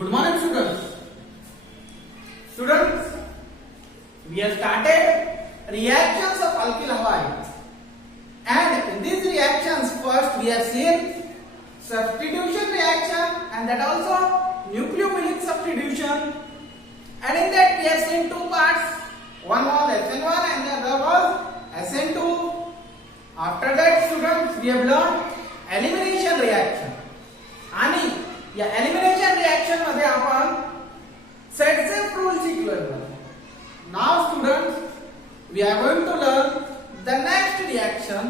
Good morning, students. Students, we have started reactions of alkyl halide. And in these reactions, first we have seen substitution reaction and that also nucleophilic substitution. And in that we have seen two parts. One was SN1 and the other was SN2. After that, students, we have learned elimination reaction. आणि या elimination reaction मध्ये आपण Setzeff rule शिकलो. Now, students, we are going to learn the next reaction,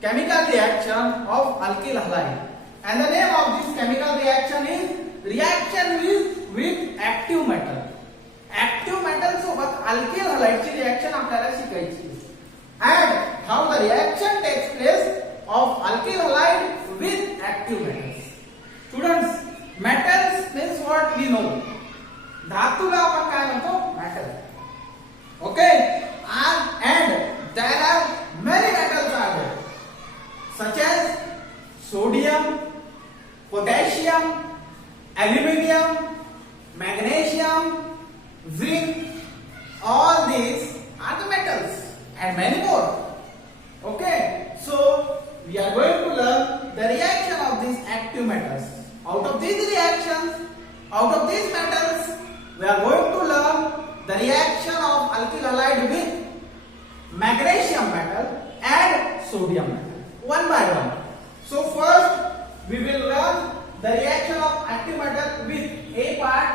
chemical reaction of alkyl halide. And the name of this chemical reaction is reaction with active metal. Active metal सोबत alkyl halide ची reaction आपल्याला शिकायची. And how the reaction takes place of alkyl halide with active metals. Students, metals means what we know. धातूला आपण काय म्हणतो? Metal. Okay? And there are many metals are there, such as sodium, potassium, aluminium, magnesium, zinc. All these are the metals and many more. Okay? So we are going to learn the reaction of these active metals. Out of these reactions, out of these metals, we are going to learn the reaction of alkyl halide with magnesium metal and sodium metal, one by one. So first we will learn the reaction of active metal with A part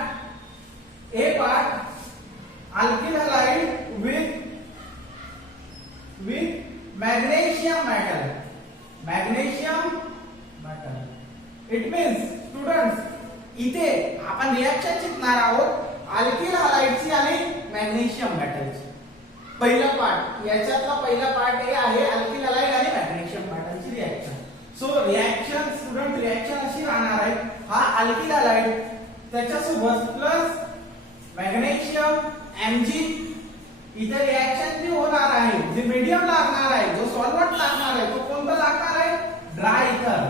alkyl halide with magnesium metal. Magnesium metal. It means, students, इथे आपण reaction शिकणार आहोत alkyl halide ची आणि magnesium metal ची. पहिला part, याच्यातला पहिला पार्ट हे आहे alkyl halide आणि magnesium metal ची reaction. So reaction, student, reaction अशी राहणार आहे. हा alkyl halide त्याच्यासोबत प्लस magnesium Mg इथे रिएक्शन जी होणार आहे, जे मीडियम लागणार आहे, जो सॉल्व्हेंट लागणार आहे, तो कोणता लागणार आहे? ड्राय इथर.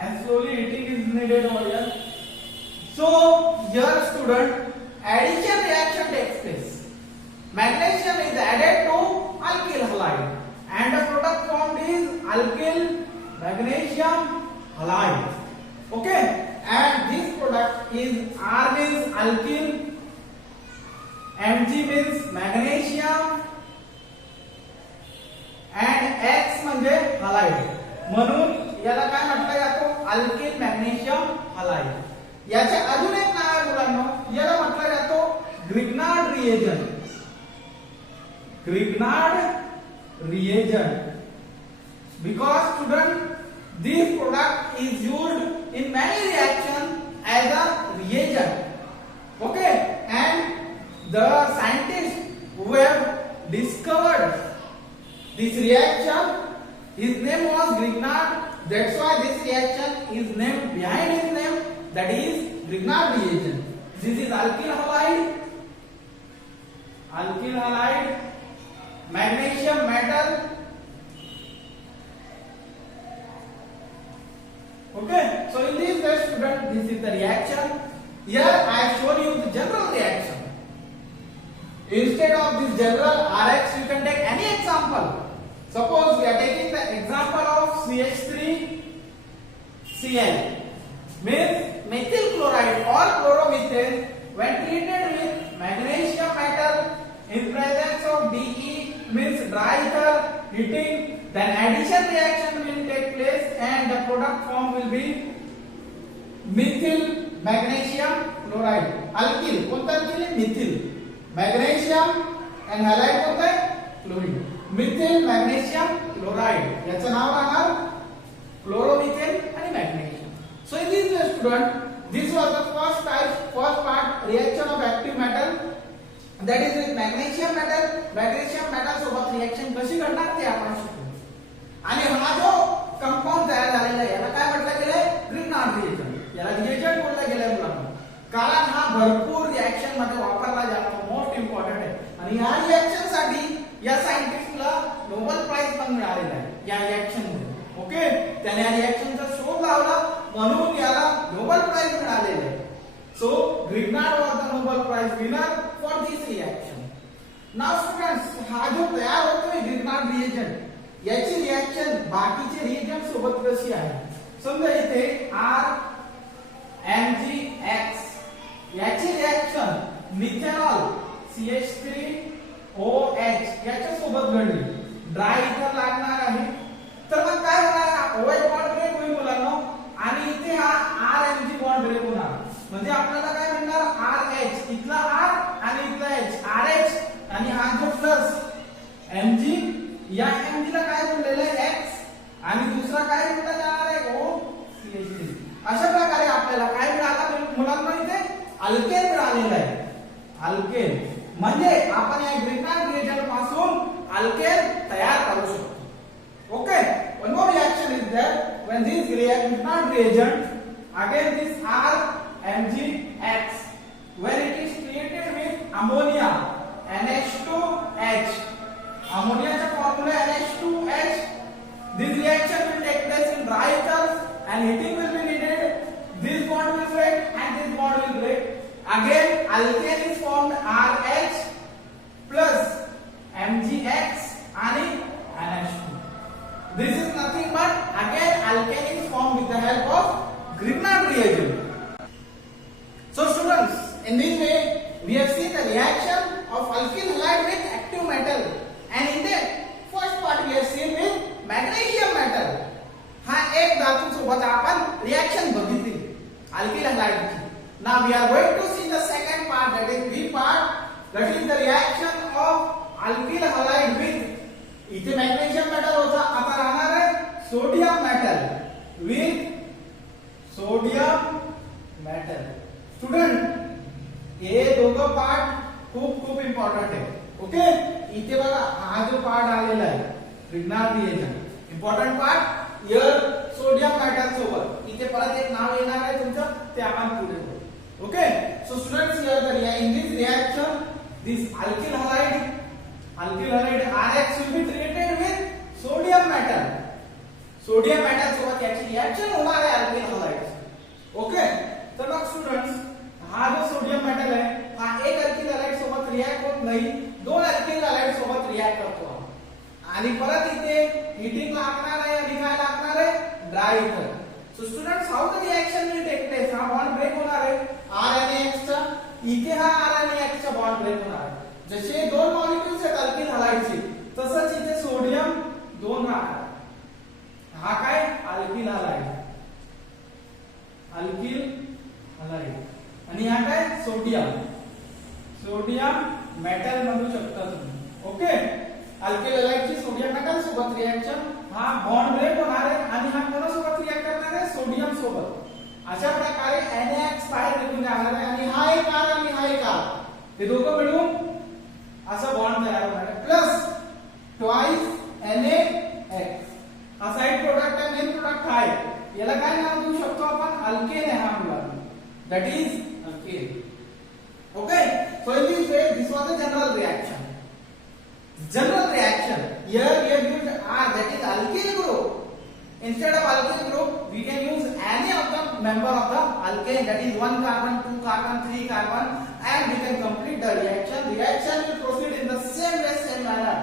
And slowly heating is needed over here. So here, student, addition reaction takes place. Magnesium is added to alkyl halide and the product formed is alkyl magnesium halide. Okay? And this product is R means alkyl, Mg means magnesium and X म्हणजे halide. म्हणून याला काय म्हटलं जातो? alkyl magnesium halide. याचे अजून एक नाव आहे मुलांनो, याला म्हटलं जातो Grignard reagent. Grignard reagent. Because, student, this product is used in many reactions as a reagent. Okay? And the scientists who have discovered this reaction, his name was Grignard. That's why this reaction is named behind his name, that is Grignard reagent. This is alkyl halide, magnesium metal. Okay, so in this way, student, this is the reaction. Here I have shown you the general reaction. Instead of this general Rx, you can take any example. Suppose we are taking the example of CH3Cl, means methyl chloride or chloromethane when treated with magnesium metal in presence of De, means dry ether, heating, then addition reaction will take place and the product form will be methyl magnesium chloride. Alkyl कोणता alkyl आहे? methyl. Magnesium and halide कोणता आहे? chlorine. Methyl magnesium chloride. याचं नाव राहणार chloromethane आणि magnesium. So in this way, student, this was the first part reaction of active metal, that is with magnesium metal. Magnesium metal सोबत reaction कशी करणार ते आपण शिकू. आणि हा जो कंपाऊंड तयार झालेला आहे याला काय म्हटलं गेलंय? Grignard reagent. याला रिएजंट बोललं गेलंय मुलांना, कारण हा भरपूर रिएक्शन मध्ये वापरला जातो, मोस्ट इम्पॉर्टंट आहे. आणि या रिएक्शन साठी या सायंटिस्टला नोबेल प्राइज पण मिळालेला आहे या रिएक्शन मध्ये. ओके, त्याने या रिएक्शनचा शोध लावला, म्हणून याला So Grignard was the Nobel Prize winner for this reaction. Now students, हा जो तयार होतोय Grignard reagent याची रिएक्शन बाकीचे रिएजंट सोबत कशी आहे? समजा इथे RMgX याची रिएक्शन मिथेनॉल CH3OH याच्या सोबत घडली, ड्राय इथर लागणार आहे, तर मग काय होणार? OH बॉन्ड ब्रेक होईल मुलांनो आणि इथे हा RMg बॉन्ड ब्रेक होणार. म्हणजे आपल्याला काय मिळणार? RH इथला R आणि इथला H, RH आणि हा जो प्लस Mg, या Mg ला काय जोडलेलं आहे? X आणि दुसरा काय जोडला जाणार आहे? OCH3. अशा प्रकारे आपल्याला काय मिळालं मुलांना? इथे अल्केन मिळालेलं आहे. अल्केन म्हणजे आपण या ग्रिग्नार्ड रिएजंट पासून अल्केन तयार करू शकतो. Okay, one more reaction is there when this Grignard reagent, again this RMgX, when it is treated with ammonia NH2H, ammonia चा formula NH2H, this reaction will take place in dry ethers and heating will be needed. This bond will break and this bond will break. Again alkane is formed, RH plus MgX आणि NH2. This is nothing but again alkane is formed with the help of Grignard reagent. So students, in this way we have seen the reaction of alkyl halide with active metal, and in the first part we have seen with magnesium metal. हा एक धातू सोबत आपण reaction बघितली alkyl halide ची. Now we are going to see the second part, that is B part, that is the reaction of alkyl halide with, इथे magnesium metal होता, आता राहणार आहे sodium metal with sodium metal. Student, हे दोघं part खूप खूप इम्पॉर्टंट आहे. ओके, इथे बघा हा जो पार्ट आलेला आहे Grignard reagent, important part here sodium metal सोबत, इथे परत एक नाव येणार आहे तुमचं, ते आपण पुढे बघू. Okay, so students, here the in this reaction this alkyl halide RH will be treated with sodium metal. Sodium metal सोबत याची रिएक्शन होणार आहे alkyl halide. ओके, तर मग स्टुडंट्स, हा जो सोडियम मेटल आहे हा एक alkyl halide सोबत रिएक्ट होत नाही, दोन alkyl halide सोबत रिएक्ट करतो आणि परत इथे हीटिंग लागणार आहे आणि काय लागणार आहे? Dry ether. So students, how the reaction will take place? हा बॉन्ड ब्रेक होणार आहे R आणि X चा, इथे हा R आणि X चा बॉन्ड ब्रेक होणार आहे. जसे दोन मॉलिक्युल्स आहेत अल्किल हलाइडचे, तसंच इथे सोडियम दोन राहणार. हा काय? अल्किल हलाइड, अल्किल हलाइड, आणि हा काय? सोडियम, सोडियम मेटल म्हणू शकता तुम्ही. ओके, अल्किल हलाइडची सोडियम मेटल सोबत रिएक्शन, हा बॉन्ड ब्रेक होणार आहे आणि हा कोणासोबत रिएक्ट करणार आहे? सोडियम सोबत. अशा प्रकारे NaX बाहेर निघून जाणार आहे आणि हा एक R आणि हा एक R, हे दोघं मिळून असा बॉन्ड तयार होणार आहे, प्लस ट्वाइस NaX. हा साइड प्रोडक्ट आहे, मेन प्रोडक्ट आहे, याला काय नाव देऊ शकतो आपण? अल्केन आहे हा मुलांना, that is alkane. Okay, so in this way this was a general reaction. General reaction, here we have used R, that is alkyl group. Instead of alkyl group, we can use any of the member of the alkane, that is 1 carbon, 2 carbon, 3 carbon, and we can complete the reaction. Reaction will proceed in the same way, same manner.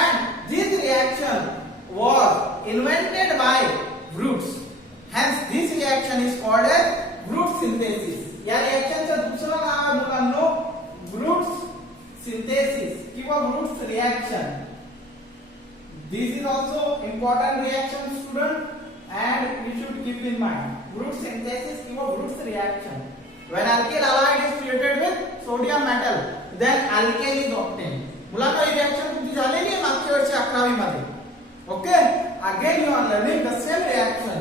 And this reaction was invented by Brutes. Hence, this reaction is called as Brute synthesis. या reaction चं दुसरं नाव आहे मुलांनो Brute synthesis किंवा Brute reaction. This is also important reaction, student, and we should keep in mind. Brute synthesis किंवा Brute reaction. When alkyl halide is treated with sodium metal, then alkane is obtained. मुलांना ही reaction तुमची झालेली आहे मागच्या वर्षी 11वी मध्ये. Okay, again you are learning the same reaction.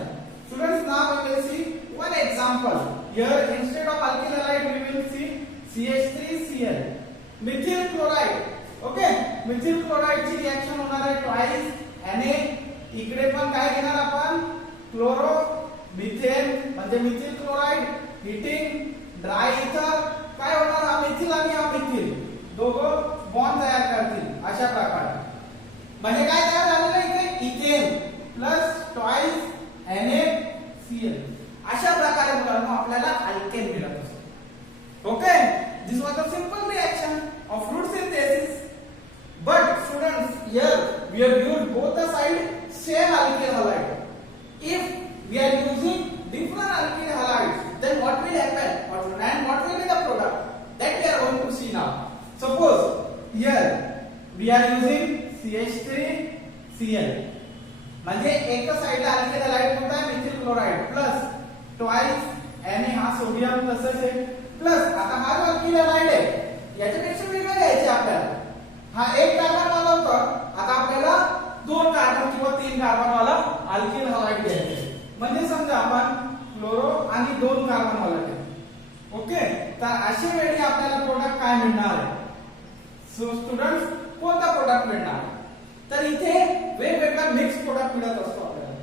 Students, now we will see one example. Here instead of alkyl halide we will see CH3Cl, methyl chloride. Okay, methyl chloride ची reaction होणार आहे twice Na, इकडे पण काय घेणार आपण? Chloro methane, म्हणजे methyl chloride, heating dry इथर, काय होणार? हा मिथिल आणि हा मिथिल दोघं बॉन्ड तयार करतील अशा प्रकारे. म्हणजे काय तयार झालेलं आहे? इथे इथेन प्लस ट्वाइस NaCl. अशा प्रकारे मुलांना आपल्याला अल्केन मिळत असतं. Okay, this was a simple reaction of root synthesis. But students, here we have used both the side same alkyl halide. If we are using different alkyl halides, then what will happen? And what will be the product? That we are going to see now. Suppose here we are using CH3Cl. म्हणजे एका साइडला alkyl halide होता है methyl chloride plus twice Na हा sodium तसंच आहे plus आता हा जो अल्किल हलाइड आहे याच्यापेक्षा वेगळं घ्यायचे आपल्याला. हा एक कार्बन वाला होता, आता आपल्याला दोन कार्बन किंवा तीन कार्बन वाला अल्किल हलाइड घ्यायचा आहे. म्हणजे समजा आपण क्लोरो आणि दोन कार्बन वाला घेऊ. ओके, तर अशा वेळी आपल्याला प्रोडक्ट काय मिळणार आहे? सो स्टुडंट्स, कोणता प्रोडक्ट मिळणार? तर इथे वेगवेगळा मिक्स प्रोडक्ट मिळत असतो आपल्याला.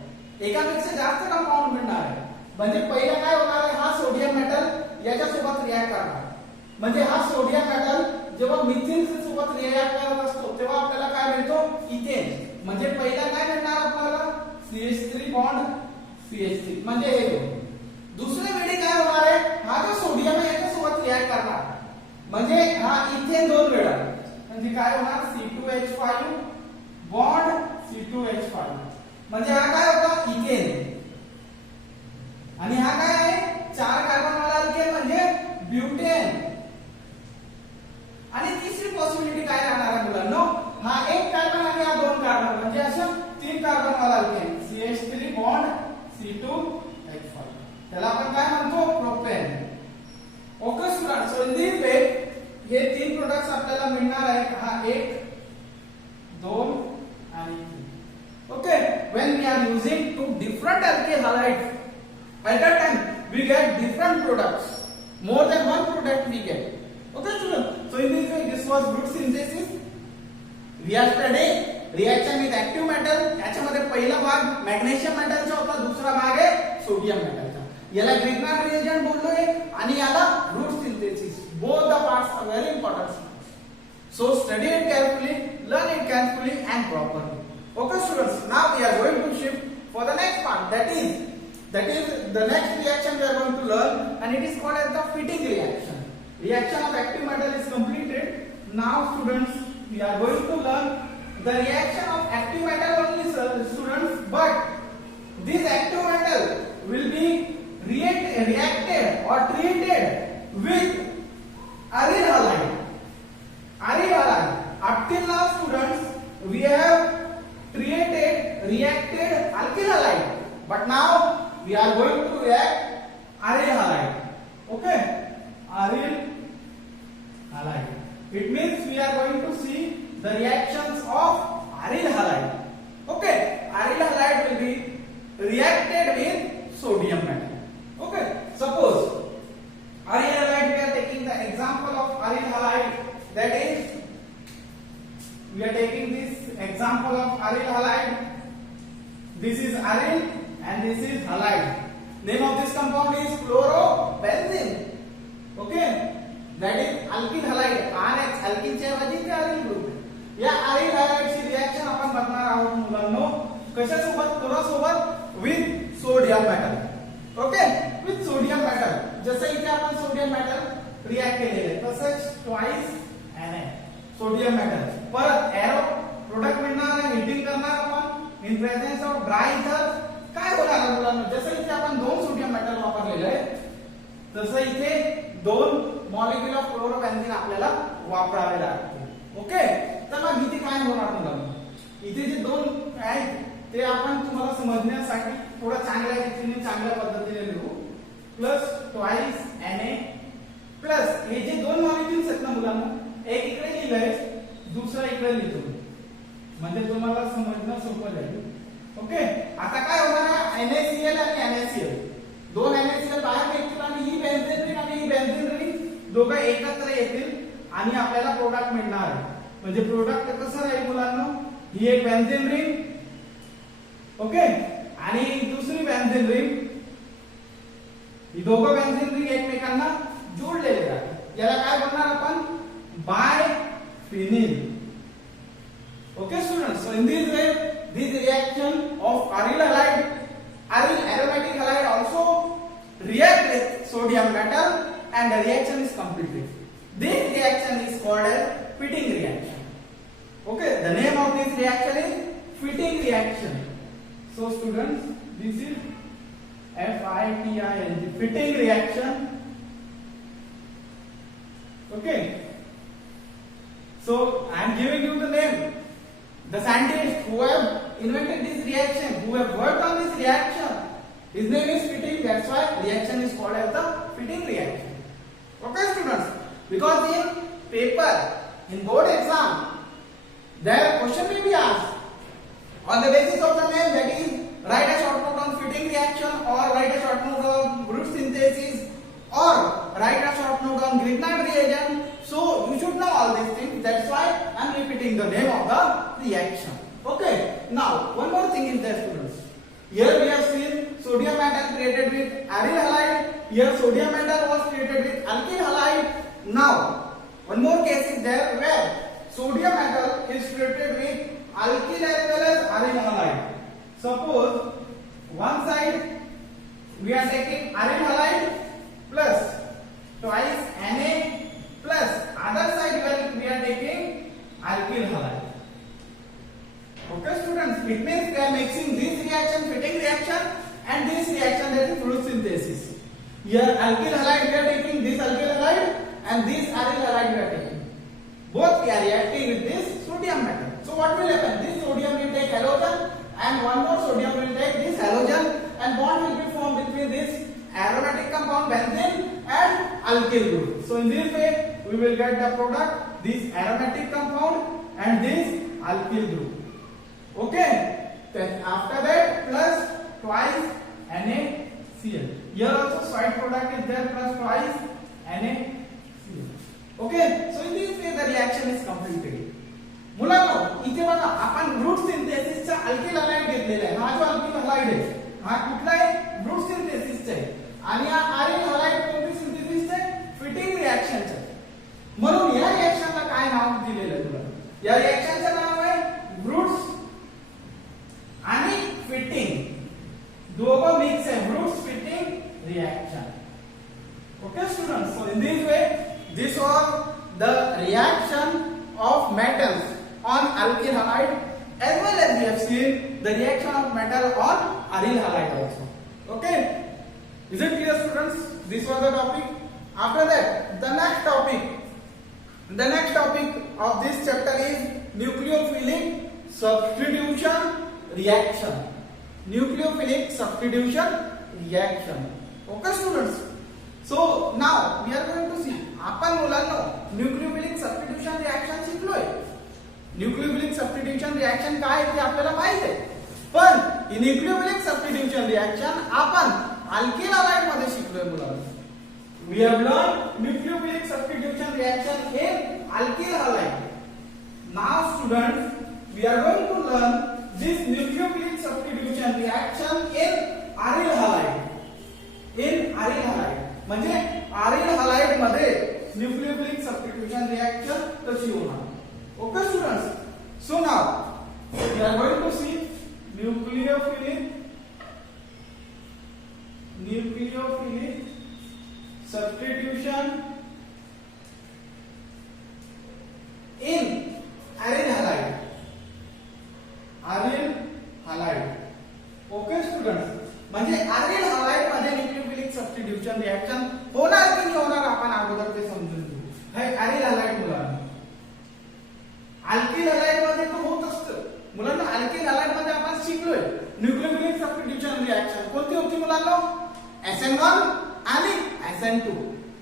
एकापेक्षा जास्त कंपाऊंड मिळणार आहे. म्हणजे पहिला काय होणार आहे? हा सोडियम मेटल याच्यासोबत रिॲक्ट करणार. म्हणजे हा सोडियम मेटल जेव्हा मिथिल सोबत रिॲक्ट करत असतो तेव्हा आपल्याला काय मिळतो? इथेन. म्हणजे पहिला काय मिळणार आपल्याला? CH3 बॉन्ड CH3 म्हणजे हे. दुसऱ्या वेळी काय होणार आहे? हा जो सोडियम आहे याच्यासोबत रिॲक्ट करणार. म्हणजे हा इथेन दोन वेळा. म्हणजे काय होणार? C2H5 bond C2H5. म्हणजे हा काय होता? इथेन. आणि हा काय आहे? चार कार्बन वाला अल्केन म्हणजे ब्युटेन. आणि तिसरी पॉसिबिलिटी काय राहणार आहे मुलांनो? हा एक कार्बन आणि हा दोन कार्बन म्हणजे असं तीन कार्बन वाला अल्केन CH3 बॉन्ड C2H5. त्याला आपण काय म्हणतो? Propane. Okay students, so in this way हे तीन प्रोडक्ट्स आपल्याला मिळणार आहेत. हा एक, दोन आणि तीन. Okay, when we are using two different alkyl halides at that time we get different products. More than one product we get. Okay students, so in this way this was root synthesis. We are studying reaction with active metal. याच्यामध्ये पहिला भाग magnesium मेटलचा होता, दुसरा भाग आहे sodium मेटलचा. याला ग्रिग्नार्ड रिएजंट बोललोय आणि याला route synthesis. Both the parts are very important. So study it carefully, learn it carefully and properly. Okay students, now we are going to shift for the next part. That is the next reaction we are going to learn, and it is called as the fitting reaction. Reaction of active metal is completed. Now students, we are going to learn the reaction of active metal only students, but this active metal will be reacted or treated with aryl halide. Aryl halide. Up till now students, we have reacted alkyl halide, but now we are going to react aryl halide. Okay, aryl halide. It means we are going to see the reactions of aryl halide. Okay, aryl halide will be reacted with sodium metal. Okay, suppose aryl halide, we are taking the example of aryl halide, that is we are taking this example of aryl halide. This is aryl and this is halide. Name of this compound is chlorobenzene. Okay, that is alkyl halide. RX alkyl च्या ऐवजी ते aryl group. या aryl halide ची reaction आपण बघणार आहोत मुलांनो. कशासोबत? क्लोरोसोबत with sodium metal. Okay, with sodium metal. जसं इथे आपण सोडियम मेटल रिएक्ट केलेले तसंच ट्वाइस Na सोडियम मेटल. परत एरो प्रोडक्ट मिळणार आहे, हीटिंग करणार आपण इन प्रेझेन्स ऑफ ड्राय इथर. काय होणार मुलांना? जसं इथे आपण दोन सोडियम मेटल वापरलेले आहे तसं इथे दोन मॉलिक्यूल ऑफ क्लोरोबेन्झीन आपल्याला वापरावे लागतील. ओके, तर मग इथे काय होणार मुलांना? इथे जे दोन आहेत ते आपण तुम्हाला समजण्यासाठी थोडं चांगल्या रीतीने चांगल्या पद्धतीने लिहू. प्लस ट्वाइस Na प्लस हे जे दोन मॉलिक्यूल्स आहेत ना मुलांना, एक इकडे लिहिलंय, दुसरा इकडे लिहितो, म्हणजे तुम्हाला समजणं सोपं जाईल. ओके, आता काय होणार आहे? NaCl आणि NaCl दोन NaCl बाहेर निघतील आणि ही बेन्झीन रिंग आणि ही बेन्झीन रिंग दोघं एकत्र येतील आणि आपल्याला प्रोडक्ट मिळणार आहे. म्हणजे प्रोडक्ट कसं राहील मुलांना? ही एक बेन्झीन रिंग, ओके, आणि दुसरी बेन्झीन रिंग. ही दोघं बेन्झीन रिंग एकमेकांना जोडलेले आहेत. याला काय म्हणणार आपण? बायफिनिल. Okay students, so in this way this reaction of aryl halide, aryl aromatic halide also react with sodium metal and the reaction is completed. This reaction is called as fitting reaction. Okay, the name of this reaction is fitting reaction. So students, this is FITING, fitting reaction. Okay, so I am giving you the name. The scientists who have invented this reaction, who have worked on this reaction, his name is fitting. That's why reaction is called as the fitting reaction. Okay students, because in paper, in board exam, their question will be asked on the basis of the name, that is, write a short note on fitting reaction, or write a short note on Brute synthesis, or write a short note on Grignard reagent. So you should know all these things. That's why I am repeating the name of the reaction. Okay. Now one more thing is there, students. Here we have seen sodium metal created with aryl halide. Here sodium metal was created with alkyl halide. Now one more case is there where sodium metal is created with alkyl as well as aryl halide. Suppose one side we are taking aryl halide plus twice Na plus other side we are taking alkyl halide. Okay students, it means we are mixing this reaction, fitting reaction, and this reaction, that is Brute synthesis. Here alkyl halide we are taking this alkyl halide, and this aryl halide we are taking. Both we are reacting with this sodium metal. So what will happen? This sodium will take halogen, and one more sodium will take this halogen, and bond will be formed between this aromatic compound benzene and alkyl group. So in this way we will get the product, this aromatic compound and this alkyl group. Okay, then after that plus twice NaCl. Here also side product is there, plus twice NaCl. Okay, so in this way the reaction is completed. मुलांनो इथे बघा आपण brute सिंथेसिसचा alkyl halide घेतलेला आहे. हा जो alkyl halide आहे हा कुठला आहे? ब्रूट सिंथेसिसचा आहे. आणि हा आयन हलाइड कोणती सिंथेसिसचा आहे? फिटिंग रिएक्शनचा आहे. म्हणून या रिएक्शनला काय नाव दिलेलं आहे तुला? या रिएक्शनचं नाव आहे ब्रूट्स आणि फिटिंग. दोघं मिक्स आहे, Wurtz Fittig reaction. Okay students, so in this way this was the reaction of metals on alkyl halide, as well as we have seen the reaction of metal on aryl halide also. Okay, is it clear students? This was the topic. After that, the next topic of this chapter is nucleophilic substitution reaction. Nucleophilic substitution reaction. Okay students, so now we are going to see, आपण मुलांनो nucleophilic substitution reaction शिकलोय. Nucleophilic substitution reaction काय आहे ते आपल्याला माहित आहे, पण ही न्यूक्लियोफिलिक सबस्टिट्यूशन रिएक्शन आपण अल्किल हलाइड मध्ये शिकलोय मुलांनो. We have learned nucleophilic substitution reaction in alkyl halide. Now students, we are going to learn this nucleophilic substitution reaction in aryl halide. In aryl halide म्हणजे aryl halide मध्ये nucleophilic substitution reaction कशी होणार. Okay students, so now we are going to see nucleophilic substitution in aryl halide. Aryl halide. Okay students, म्हणजे aryl halide मध्ये nucleophilic substitution reaction होणार की नाही होणार आपण अगोदर ते समजून घेऊ. हे aryl halide मुलांना alkyl halide मध्ये तो होत असतं. मुलांना alkyl halide मध्ये आपण शिकलोय nucleophilic substitution reaction कोणती होती मुलांना? SN1 आणि SN2.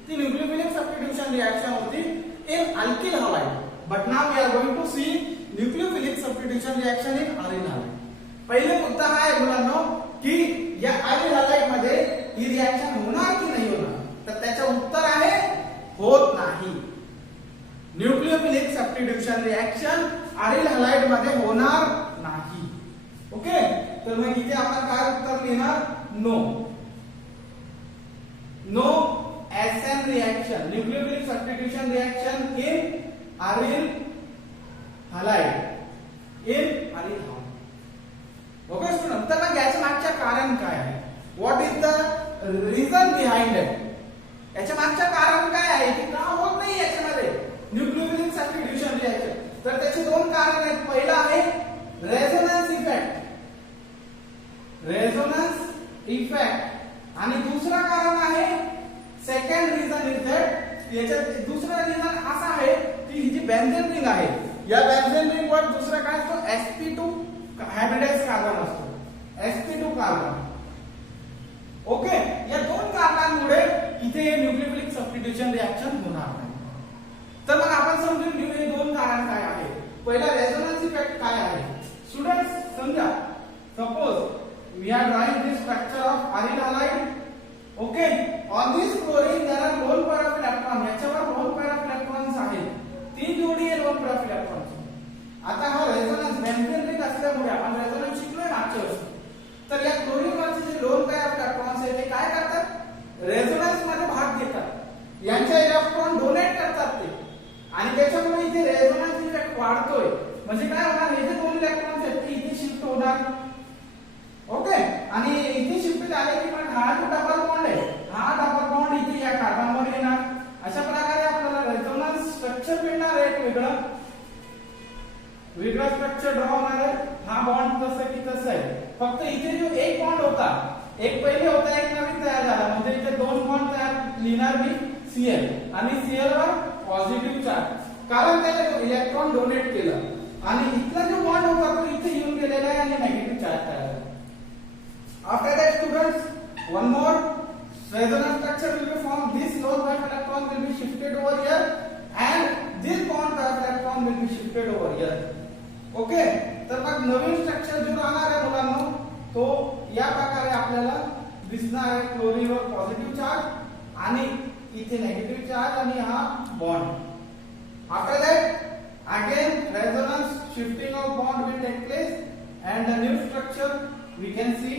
ती nucleophilic substitution reaction होती in alkyl halide. But now we are going to see nucleophilic substitution reaction in aryl halide. पहिले मुद्दा हा आहे मुलांनो की या aryl halide मध्ये ही रिएक्शन होणार की नाही होणार, तर त्याचं उत्तर आहे होत नाही. Nucleophilic substitution reaction aryl halide मध्ये होणार नाही. ओके, तर मग इथे आपण काय उत्तर लिहिणार? No. No SN reaction, nucleophilic substitution reaction in aryl halide. In aryl halide. Okay student, तर मग याच्या मागचे कारण काय आहे? What is the reason behind it? याच्या मागचं कारण काय आहे की का होत नाही याच्यामध्ये न्यूक्लियोफिलिक सबस्टिट्यूशन रिएक्शन? तर त्याचे दोन कारण आहेत. पहिला आहे रेझोनन्स इफेक्ट, रेझोनन्स इफेक्ट, आणि दुसरा कारण आहे सेकंड रिझन इज दॅट याच्यात दुसरा रिझन असा आहे की ही जी बेन्झेन रिंग आहे या बेन्झेन रिंग वर दुसरा काय असतो sp2 हायब्रिडाइज्ड कार्बन असतो, sp2 कार्बन. ओके, या दोन कारणांमुळे इथे न्यूक्लियोफिलिक सबस्टिट्यूशन रिएक्शन होणार नाही. तर मग आपण समजून घेऊ हे दोन कारण काय आहे. पहिला रेझोनन्स इफेक्ट काय आहे. स्टुडंट्स समजा, suppose we are drawing this structure of aryl halide. Okay, on this chlorine there are lone pair of electron. याच्यावर लोन पेअर ऑफ इलेक्ट्रॉन्स आहेत, 3 जोडी आहे लोन पेअर ऑफ इलेक्ट्रॉन्स. आता हा रेझोनन्स बेन्झेन रिंग असल्यामुळे आपण रेझोनन्स शिकलोय मागच्या वर्षी. तर या क्लोरीन वरचे जे लोन पेअर ऑफ इलेक्ट्रॉन्स आहेत ते काय करतात, रेझोनन्स मध्ये भाग घेतात, यांचे इलेक्ट्रॉन डोनेट करतात ते, आणि त्याच्यामुळे इथे रेझोनन्स इफेक्ट वाढतोय. म्हणजे काय होणार, हे जे दोन इलेक्ट्रॉन्स आहेत ते इथे शिफ्ट होणार. ओके, आणि इथे शिफ्ट झाले की मग हा जो डबल बॉन्ड आहे हा डबल बॉन्ड इथे या कार्बनवर येणार. अशा प्रकारे आपल्याला रेझोनन्स स्ट्रक्चर मिळणार आहे, वेगळं स्ट्रक्चर ड्रॉ होणार आहे. हा बॉन्ड तसं की तसं आहे, फक्त इथे जो एक बॉन्ड होता, एक पहिले होता, एक नवीन तयार झाला. म्हणजे इथे दोन बॉन्ड तयार लिहिणार मी Cl, आणि Cl वर पॉझिटिव्ह चार्ज, कारण त्याने इलेक्ट्रॉन डोनेट केलं. आणि इथला जो बॉन्ड होता तो इथे येऊन गेलेला आहे आणि नेगेटिव्ह चार्ज तयार झाला. After that, students, one more resonance structure will be formed. This lone pair of electron will be shifted over here, and this bond pair of electron will be shifted over here. Okay, तर मग नवीन structure जो राहणार आहे मुलांनो, तो या प्रकारे आपल्याला दिसणार आहे. क्लोरीनवर पॉझिटिव्ह चार्ज आणि इथे नेगेटिव्ह चार्ज आणि हा bond. After that, again resonance shifting of bond will take place, and the new structure we can see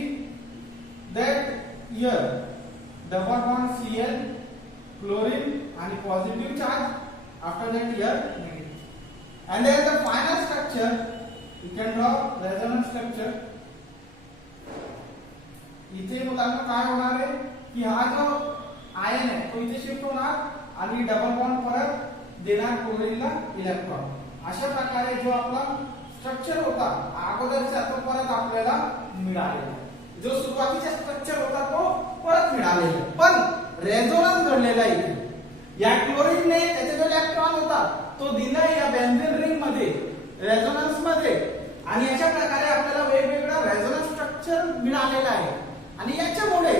that here double bond Cl, chlorine and positive charge. After that here negative, and then the final structure you can draw resonance structure. इथे मुलांना काय होणार आहे की हा जो ion आहे तो इथे शिफ्ट होणार आणि डबल बॉन्ड परत देणार क्लोरीनला इलेक्ट्रॉन. अशा प्रकारे जो आपला स्ट्रक्चर होता अगोदरचा तो परत आपल्याला मिळालेला, जो सुरुवातीचा स्ट्रक्चर होता तो परत मिळालेला, पण रेझोनन्स घडलेला इथे. या क्लोरीनने त्याचा जो इलेक्ट्रॉन होता तो दिला या बेन्झेन रिंग मध्ये, रेझोनन्स मध्ये, आणि अशा प्रकारे आपल्याला वेगवेगळा रेझोनन्स स्ट्रक्चर मिळालेला आहे. आणि याच्यामुळे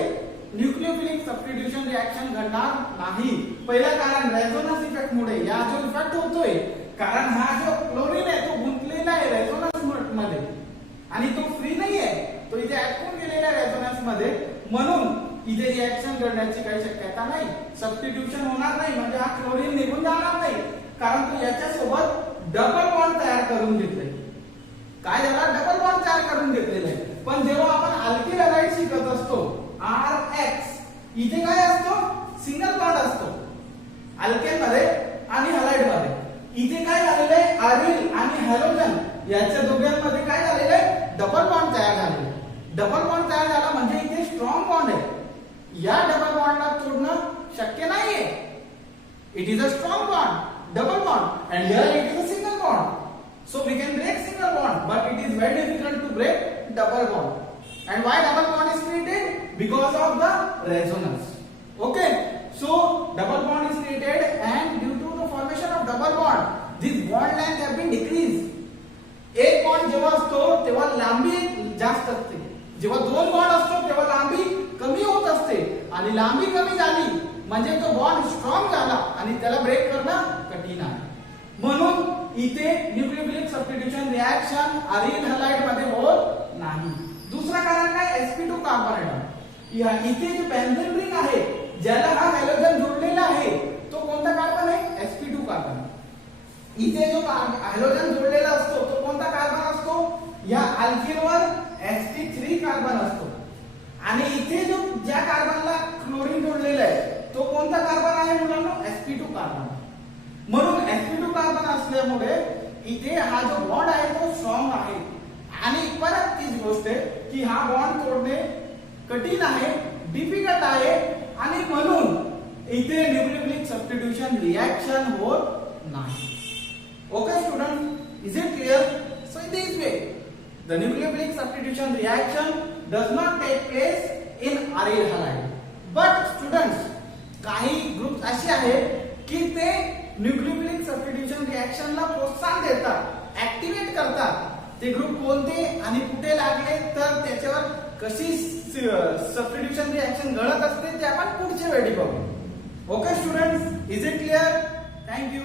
न्यूक्लियोफिलिक सबस्टिट्यूशन रिएक्शन घडणार नाही. पहिलं कारण रेझोनन्स इफेक्ट मुळे या जो इफेक्ट होतोय, कारण हा जो क्लोरीन आहे तो गुंतलेला आहे रेझोनन्स मध्ये आणि तो फ्री नाही आहे, तो इथे अटकून गेलेला आहे रेझोनन्स मध्ये, म्हणून इथे रिएक्शन घडण्याची काही शक्यता नाही. सबस्टिट्यूशन होणार नाही, म्हणजे हा क्लोरीन निघून जाणार नाही, कारण तो याच्यासोबत डबल बॉन्ड तयार करून घेतले. काय झाला, डबल बॉन्ड तयार करून घेतलेला आहे. पण जेव्हा आपण अल्किल हलाइड शिकत असतो RX, इथे काय असतो, सिंगल बॉन्ड असतो अल्केन मध्ये आणि हलाइड मध्ये. इथे काय झालेलं आहे, अरिल आणि हॅलोजन याच्या दोघांमध्ये काय झालेलं आहे, डबल बॉन्ड तयार झालेला. डबल बॉन्ड तयार झाला म्हणजे इथे स्ट्रॉंग बॉन्ड आहे. या डबल बॉन्डला तोडणं शक्य नाहीये. It is a strong bond, double bond, and here it is a single bond. So we can break single bond, but it is very difficult to break double bond. And why double bond is created? Because of the resonance. Okay, so double bond is created, and due to the formation of double bond, this bond length have been decreased. एक bond जेव्हा असतो तेव्हा लांबी जास्त असते, जेव्हा दोन bond असतो तेव्हा लांबी कमी होत असते, आणि लांबी कमी झाली म्हणजे तो बॉन्ड स्ट्रॉंग झाला आणि त्याला ब्रेक करणं कठीण आहे. म्हणून इथे nucleophilic substitution reaction aryl halide मध्ये होत नाही. दुसरा कारण काय, sp2 कार्बन. इथे जो बेन्झेन रिंग आहे ज्याला हा हॅलोजन जोडलेला आहे तो कोणता कार्बन आहे, sp2 कार्बन. इथे जो हॅलोजन जोडलेला असतो तो कोणता कार्बन असतो, या अल्किनवर sp3 कार्बन असतो. आणि इथे जो ज्या कार्बनला क्लोरीन जोडलेला आहे तो कोणता कार्बन आहे मुलांनो, sp2 कार्बन. म्हणून sp2 कार्बन असल्यामुळे इथे हा जो बॉन्ड आहे तो स्ट्रॉंग आहे. आणि परत तीच गोष्ट आहे की हा बॉन्ड तोडणे कठीण आहे, डिफिकल्ट आहे, आणि म्हणून इथे न्यूक्लियोफिलिक सबस्टिट्यूशन रिएक्शन होत नाही. Okay students, is it clear? So in this way, the nucleophilic substitution reaction does not take place in aryl halide. But students, काही ग्रुप्स असे आहेत की ते न्यूक्लियोफिलिक सबस्टिट्यूशन रिएक्शन ला प्रोत्साहन देतात, ऍक्टिव्हेट करतात. ते ग्रुप कोणते आणि कुठे लागले तर त्याच्यावर कशी सबस्टिट्यूशन रिएक्शन घडत असते ते आपण पुढच्या वेळी बघू. Okay students, is it clear? Thank you.